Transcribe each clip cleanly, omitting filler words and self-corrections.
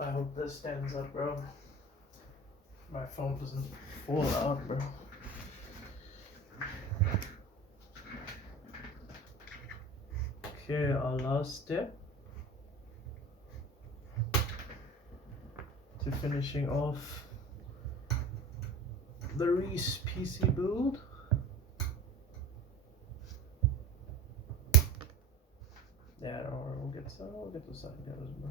I hope this stands up, bro. My phone doesn't fall out, bro. Okay, our last step to finishing off the Reese PC build. Yeah, don't worry, we'll get the side gutters, bro.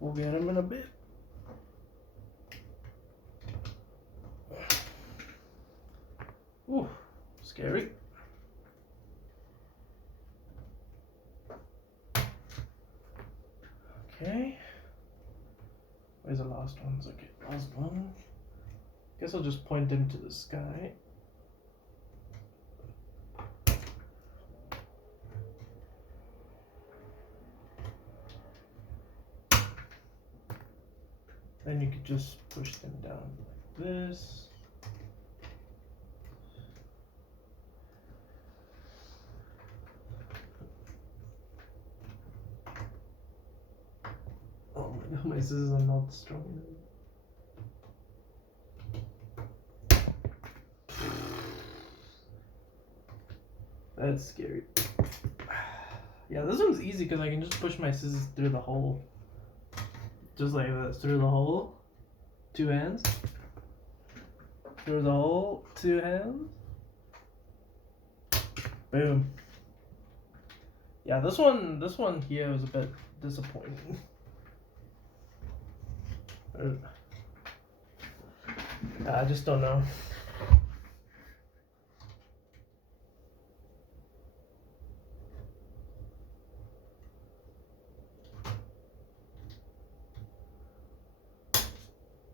We'll get them in a bit. Ooh, scary. Okay. Where's the last ones? Okay, last one. Guess I'll just point them to the sky. Then you could just push them down like this. Oh my god, my scissors are not strong enough. That's scary. Yeah, this one's easy because I can just push my scissors through the hole. Just like this, through the hole, 2 hands. Through the hole, 2 hands. Boom. Yeah, this one here was a bit disappointing. I just don't know.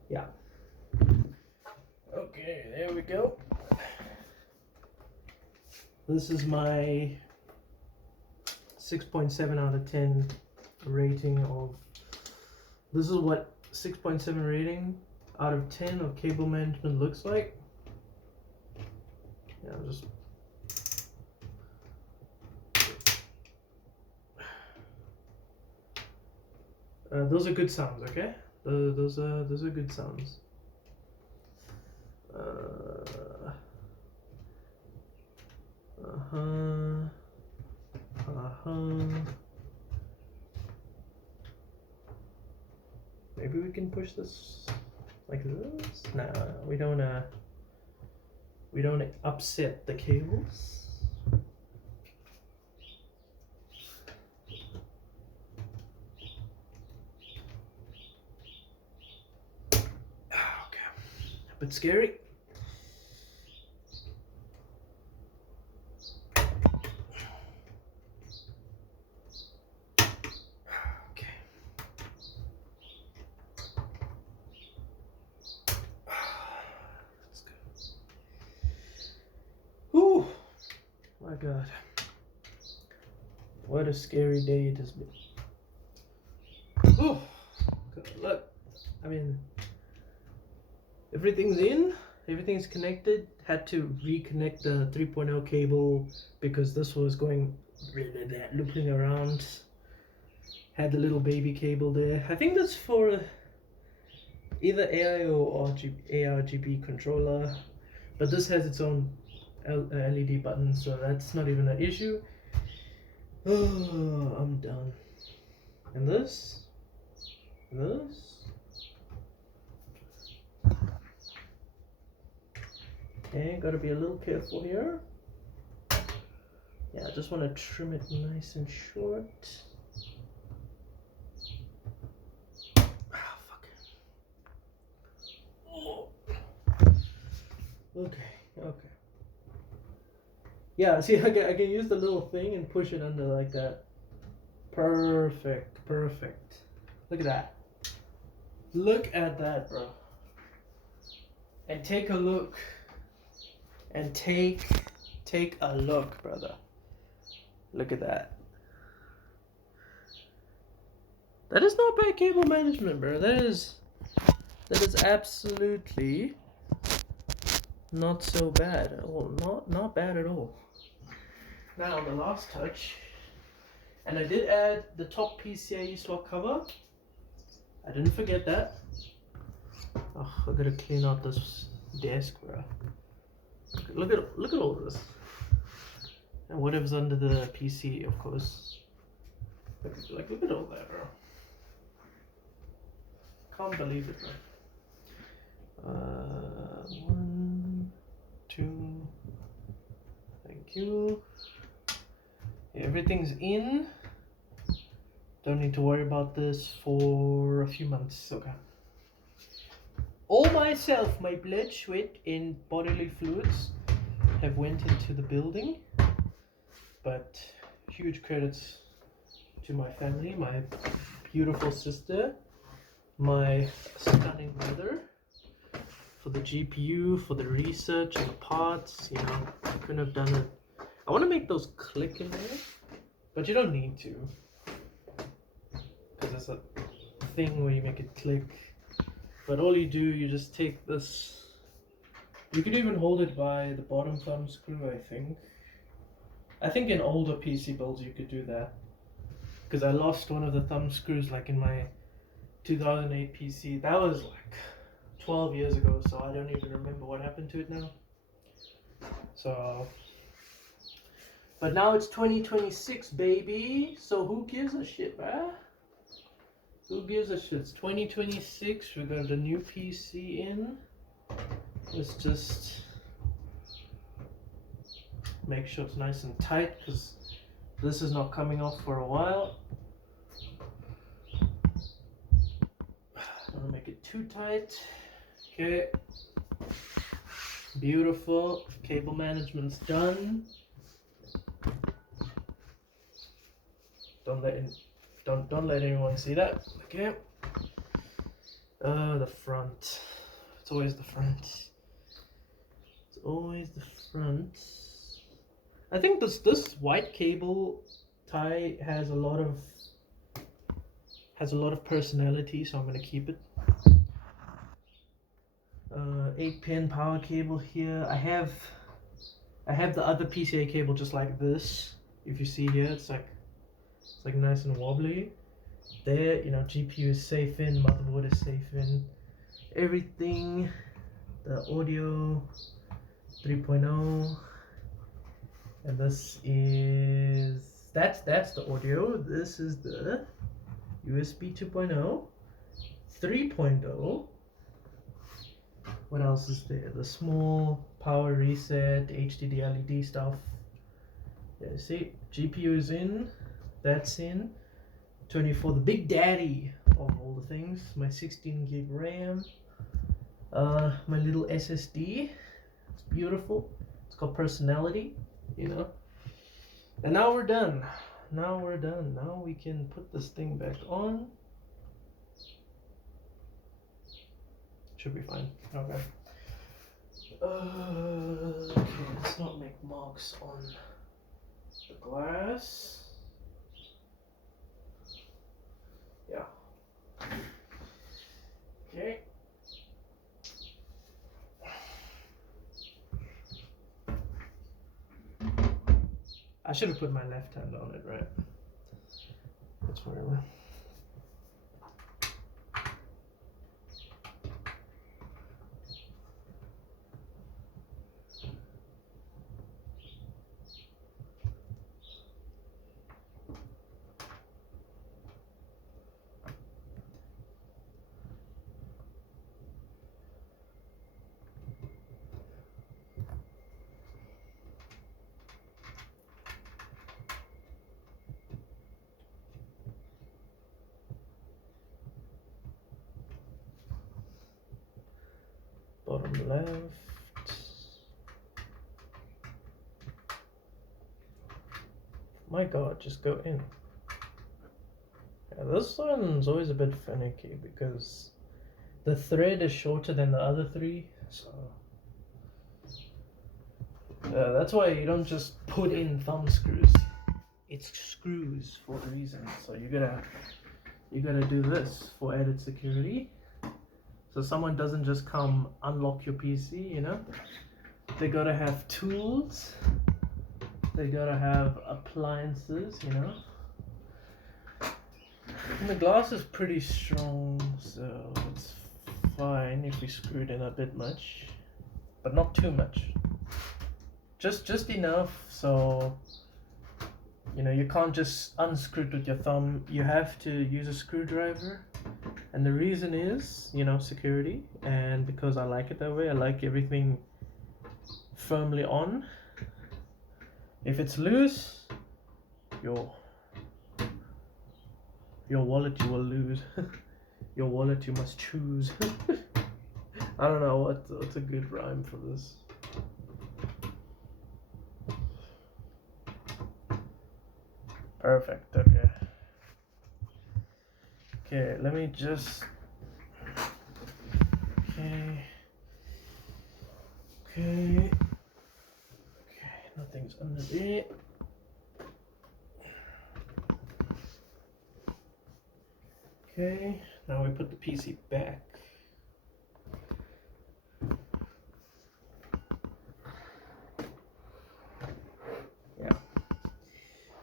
Yeah. Okay, there we go. This is my 6.7 out of 10 rating of. This is what 6.7 rating out of 10 of cable management looks like. Yeah, just. Those are good sounds, okay? Those are good sounds. Maybe we can push this like this. Nah, we don't upset the cables. Okay, a bit scary. My God, what a scary day it has been. Oh, look, I mean, everything's in, everything's connected. Had to reconnect the 3.0 cable because this was going looping around. Had the little baby cable there. I think that's for either AI or ARGB controller, but this has its own LED button, so that's not even an issue. Oh, I'm done. And this? Okay, gotta be a little careful here. Yeah, I just want to trim it nice and short. Ah, fuck. Oh. Okay. Yeah, see, I can use the little thing and push it under like that. Perfect. Look at that. Look at that, bro. And take a look. And take a look, brother. Look at that. That is not bad cable management, bro. That is absolutely not so bad at all. Not bad at all. Now the last touch, and I did add the top PCIe slot cover I didn't forget that. Oh, I gotta clean out this desk, bro. Look at all this. And whatever's under the PC, of course. Like look at all that, bro. Can't believe it, bro. 1, 2. Thank you. Everything's in. Don't need to worry about this for a few months. Okay. All myself, my blood, sweat, and bodily fluids have went into the building. But huge credits to my family, my beautiful sister, my stunning brother, for the GPU, for the research and the parts. You know, I couldn't have done it. I want to make those click in there, but you don't need to, because it's a thing where you make it click. But all you do, you just take this. You could even hold it by the bottom thumb screw, I think. I think in older PC builds you could do that, because I lost one of the thumb screws like in my 2008 PC. That was like 12 years ago, so I don't even remember what happened to it now. So, but now it's 2026, baby. So who gives a shit, bruh? Who gives a shit? It's 2026. We got a new PC in. Let's just make sure it's nice and tight, because this is not coming off for a while. Don't want to make it too tight. Okay. Beautiful. Cable management's done. Don't let anyone see that. Okay. The front. It's always the front. It's always the front. I think this white cable tie has a lot of personality, so I'm gonna keep it. 8-pin power cable here. I have the other PCA cable just like this. If you see here, it's like nice and wobbly. There, you know, GPU is safe in, motherboard is safe in, everything. The audio 3.0, and this is that's the audio. This is the USB 2.0, 3.0. What else is there? The small power reset, HDD LED stuff. Yeah, see, GPU is in, that's in. 24, the big daddy of all the things. My 16 gig RAM. My little SSD. It's beautiful. It's got personality, you know. And now we're done. Now we can put this thing back on. Should be fine. Okay. Okay, let's not make marks on the glass. Yeah. Okay. I should have put my left hand on it, right? That's whatever. Bottom left. My God, just go in. Yeah, this one's always a bit finicky because the thread is shorter than the other three, so that's why you don't just put in thumb screws. It's screws for a reason. So you gotta do this for added security. So someone doesn't just come unlock your PC, you know? They gotta have tools. They gotta have appliances, you know? And the glass is pretty strong, so it's fine if we screw it in a bit much, but not too much. Just enough so you know you can't just unscrew it with your thumb. You have to use a screwdriver, and the reason is, you know, security, and because I like it that way. I like everything firmly on. If it's loose, your wallet you will lose. Your wallet you must choose. I don't know what's a good rhyme for this. Perfect. Okay. Okay, let me just. Okay. Okay. Okay, nothing's under there. Okay, now we put the PC back. Yeah.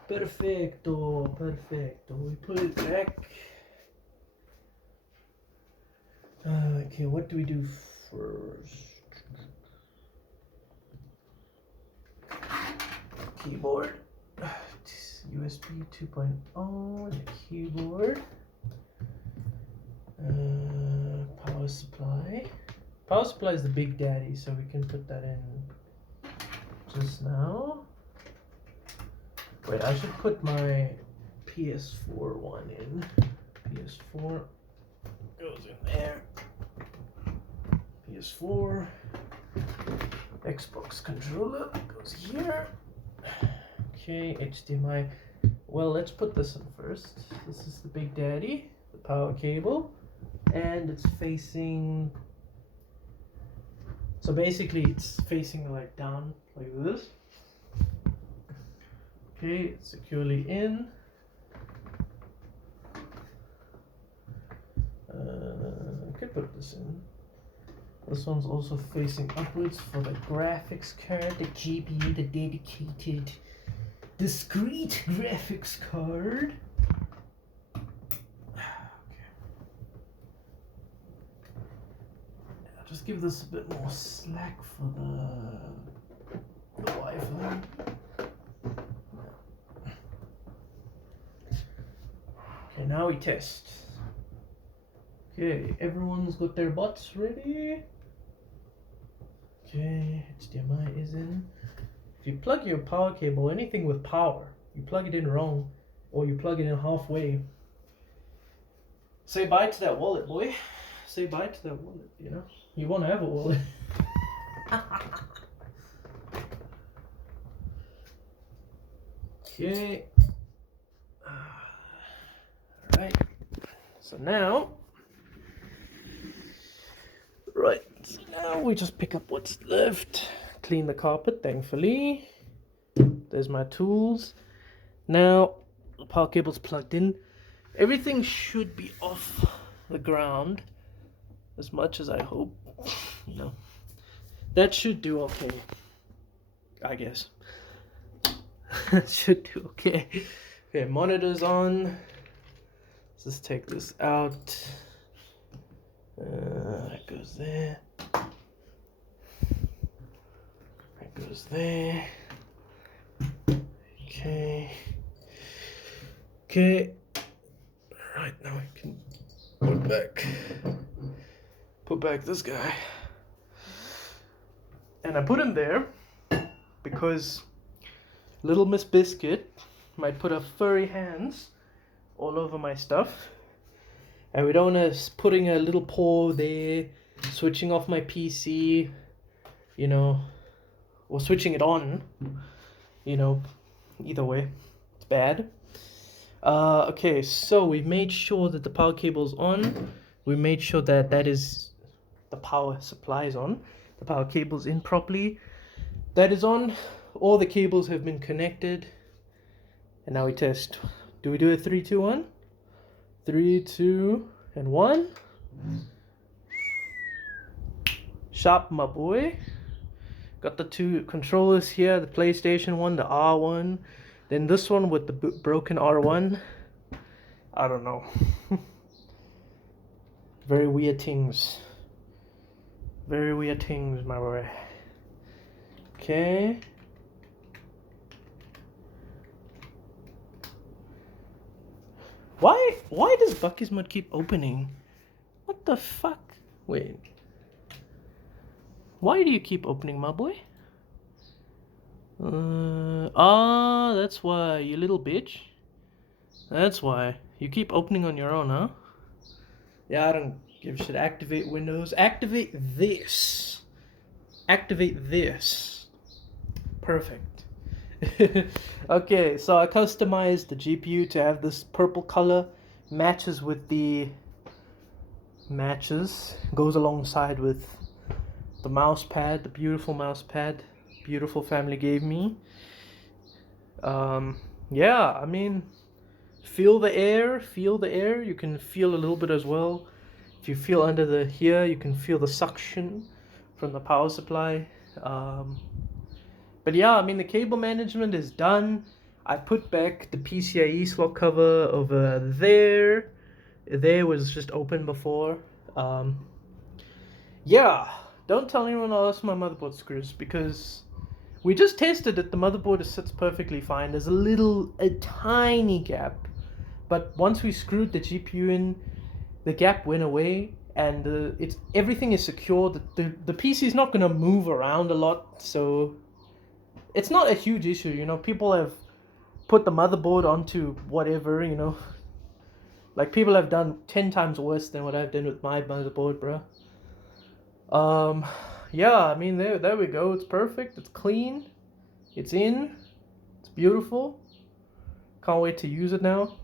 Perfecto, perfecto. We put it back. Okay, what do we do first? Keyboard. USB 2.0, the keyboard. Power supply. Power supply is the big daddy, so we can put that in just now. Wait, I should put my PS4 one in. PS4 goes in there. PS4. Xbox controller goes here. Okay, HDMI. Well, let's put this in first. This is the big daddy, the power cable, and it's facing. So basically, it's facing like down, like this. Okay, it's securely in. I could put this in. This one's also facing upwards for the graphics card, the GPU, the dedicated, discrete graphics card. Okay. Just give this a bit more slack for the Wi-Fi. Okay, now we test. Okay, everyone's got their butts ready. Okay, HDMI is in. If you plug your power cable, anything with power, you plug it in wrong, or you plug it in halfway, say bye to that wallet, boy. Say bye to that wallet, you know? You want to have a wallet. Okay. Alright. So now, so now we just pick up what's left. Clean the carpet, thankfully. There's my tools. Now, the power cable's plugged in. Everything should be off the ground, as much as I hope. You know, that should do okay, I guess. Should do okay. Okay, monitor's on. Let's just take this out. That goes there. That goes there. Okay. Okay. Right, now we can put back this guy. And I put him there because Little Miss Biscuit might put her furry hands all over my stuff. And we don't want us putting a little paw there, switching off my PC, you know, or switching it on, you know, either way, it's bad. Okay, so we made sure that the power cable's on. We made sure that the power supply is on. The power cable's in properly. That is on. All the cables have been connected. And now we test. Do we do a 3, 2, 1? 3, 2, and 1. Sharp, my boy. Got the two controllers here, the PlayStation one, the R1. Then this one with the broken R1. I don't know. Very weird things. Very weird things, my boy. Okay. Why does Bucky's Mud keep opening? What the fuck? Wait. Why do you keep opening, my boy? That's why, you little bitch. That's why. You keep opening on your own, huh? Yeah, I don't give a shit. Activate Windows. Activate this. Activate this. Perfect. Okay, so I customized the GPU to have this purple color. Matches with the... Goes alongside with the mouse pad. The beautiful mouse pad. Beautiful family gave me. Yeah, I mean... Feel the air. You can feel a little bit as well. If you feel under the here, you can feel the suction from the power supply. But yeah, I mean the cable management is done. I put back the PCIe slot cover over there. There was just open before. Yeah, don't tell anyone else my motherboard screws because we just tested it. The motherboard sits perfectly fine. There's a tiny gap. But once we screwed the GPU in, the gap went away, and everything is secure. The PC is not gonna move around a lot, so it's not a huge issue. You know, people have put the motherboard onto whatever. You know, like people have done 10 times worse than what I've done with my motherboard, bro. Yeah, I mean there we go. It's perfect. It's clean. It's in. It's beautiful. Can't wait to use it now.